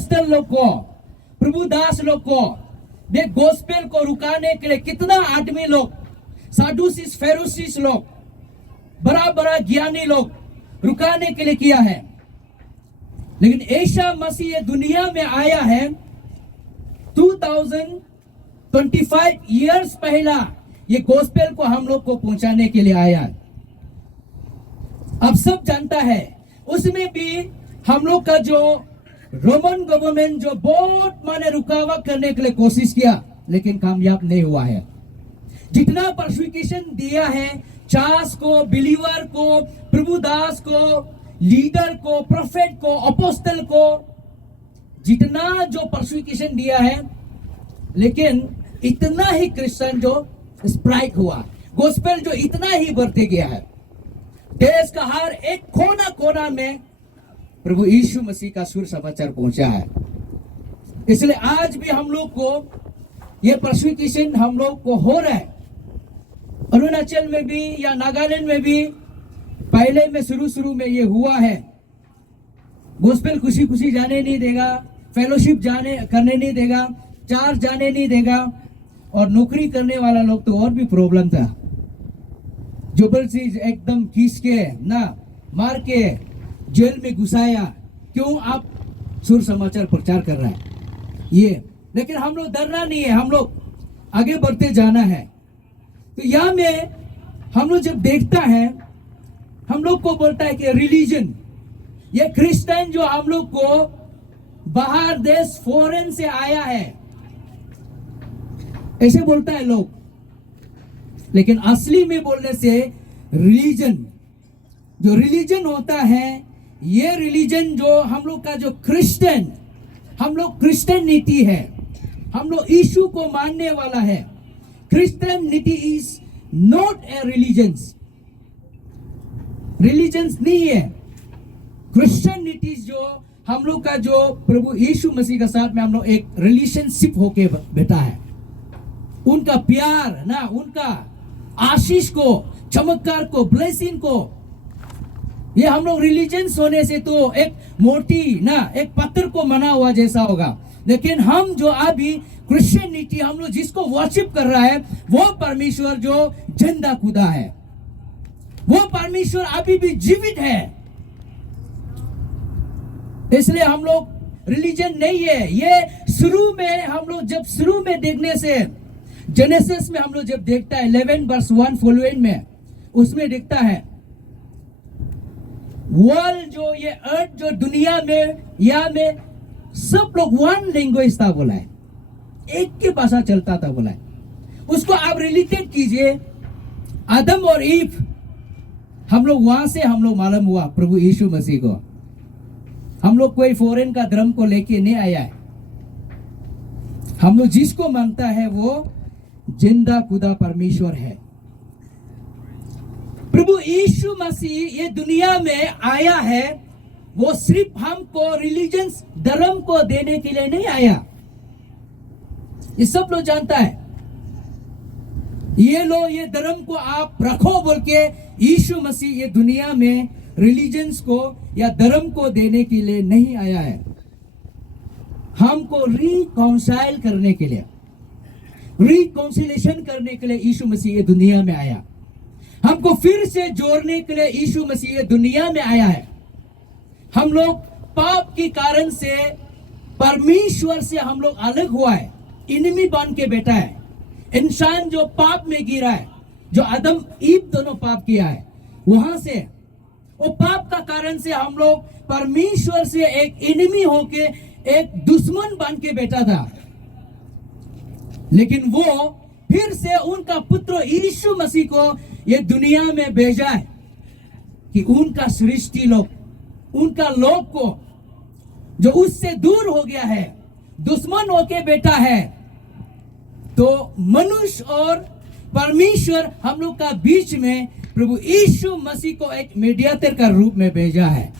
Apostle लोग को, प्रभु दास लोग को, वे गोस्पेल को रुकाने के लिए कितना आदमी लोग, सादुसीस फेरुसीस लोग, बड़ा बड़ा ज्ञानी लोग रुकाने के लिए किया है। लेकिन ईसा मसीह ये दुनिया में आया है 2025 इयर्स पहला, ये गोस्पेल को हम लोग को पहुंचाने के लिए आया। अब सब जानता है, उसमें भी हम लोग का जो रोमन गवर्नमेंट जो बहुत माने रुकावट करने के लिए कोशिश किया, लेकिन कामयाब नहीं हुआ है। जितना परसिक्यूशन दिया है चार्ल्स को, बिलीवर को, प्रभुदास को, लीडर को, प्रोफेट को, अपोस्टल को, जितना जो परसिक्यूशन दिया है, लेकिन इतना ही क्रिश्चियन जो स्प्राइक हुआ, गोस्पेल जो इतना ही बढ़ते गया है। देश का हर एक कोना कोना में प्रभु यीशु मसीह का सुर समाचार पहुंचा है। इसलिए आज भी हम लोग को ये परसिक्यूशन हम लोग को हो रहा है। अरुणाचल में भी या नागालैंड में भी पहले में शुरू में ये हुआ है। गोस्पेल खुशी खुशी जाने नहीं देगा, फेलोशिप जाने करने नहीं देगा, चार्ज जाने नहीं देगा, और नौकरी करने वाला लोग तो और भी प्रॉब्लम था। जबरदस्ती एकदम खींच के ना मार के जेल में घुसाया, क्यों आप सुर समाचार प्रचार कर रहा है ये। लेकिन हम लोग डरना नहीं है, हम लोग आगे बढ़ते जाना है। तो यहाँ में हम लोग जब देखता है, हम लोग को बोलता है कि रिलीजन, ये क्रिश्चियन जो हम लोग को बाहर देश फॉरेन से आया है, ऐसे बोलता है लोग। लेकिन असली में बोलने से रिलीजन, जो रिलीजन होता है, ये रिलीजन जो हम लोग का जो क्रिश्चियन, हम लोग क्रिश्चियनिटी है, हम लोग यीशु को मानने वाला है। Christianity is not a religions, religions नहीं है। क्रिश्चियनिटी जो हम लोग का जो प्रभु यीशु मसीह के साथ में हम लोग एक रिलेशनशिप होके बैठा है, उनका प्यार ना, उनका आशीष को, चमत्कार को, ब्लेसिंग को, ये हम लोग रिलीजन्स होने से तो एक मोटी ना, एक पत्थर को मना हुआ जैसा होगा। लेकिन हम जो अभी क्रिश्चियनिटी, हम लोग जिसको वर्शिप कर रहा है, वो परमेश्वर जो जिंदा खुदा है, वो परमेश्वर अभी भी जीवित है। इसलिए हम लोग रिलीजन नहीं है। ये शुरू में हम लोग जब शुरू में देखने से, जेनेसिस में हम लोग जब देखता है 11 वर्स 1 फॉलोइंग में, उसमें देखता है वर्ल्ड जो ये अर्थ जो दुनिया में या में सब लोग वन लैंग्वेज था बोला है, एक के भाषा चलता था बोला है। उसको आप रिलेटेड कीजिए आदम और ईव, हम लोग वहां से हम लोग मालूम हुआ प्रभु यीशु मसीह को। हम लोग कोई फॉरेन का धर्म को लेके नहीं आया है। हम लोग जिसको मानता है वो जिंदा खुदा परमेश्वर है। प्रभु यीशु मसीह ये दुनिया में आया है, वो सिर्फ हमको रिलीजन्स धर्म को देने के लिए नहीं आया। ये सब लोग जानता है। ये लो, ये धर्म को आप रखो बोल के यीशु मसीह ये दुनिया में रिलीजन्स को या धर्म को देने के लिए नहीं आया है। हमको रिकॉन्साइल करने के लिए, रिकॉन्सिलेशन करने के लिए यीशु मसीह ये दुनिया में आया। हमको फिर से जोड़ने के लिए यीशु मसीह ये दुनिया में आया है। हम लोग पाप के कारण से परमेश्वर से हम लोग अलग हुआ है, इनमी बन के बैठा है। इंसान जो पाप में गिरा है, जो आदम ईव दोनों पाप किया है, वहां से वो पाप का कारण से हम लोग परमेश्वर से एक इनमी होके एक दुश्मन बन के बैठा था। लेकिन वो फिर से उनका पुत्र यीशु मसीह को ये दुनिया में भेजा है कि उनका सृष्टि लोग, उनका लोग को जो उससे दूर हो गया है, दुश्मन होके बैठा है, तो मनुष्य और परमेश्वर हम लोग का बीच में प्रभु यीशु मसीह को एक मीडिएटर का रूप में भेजा है।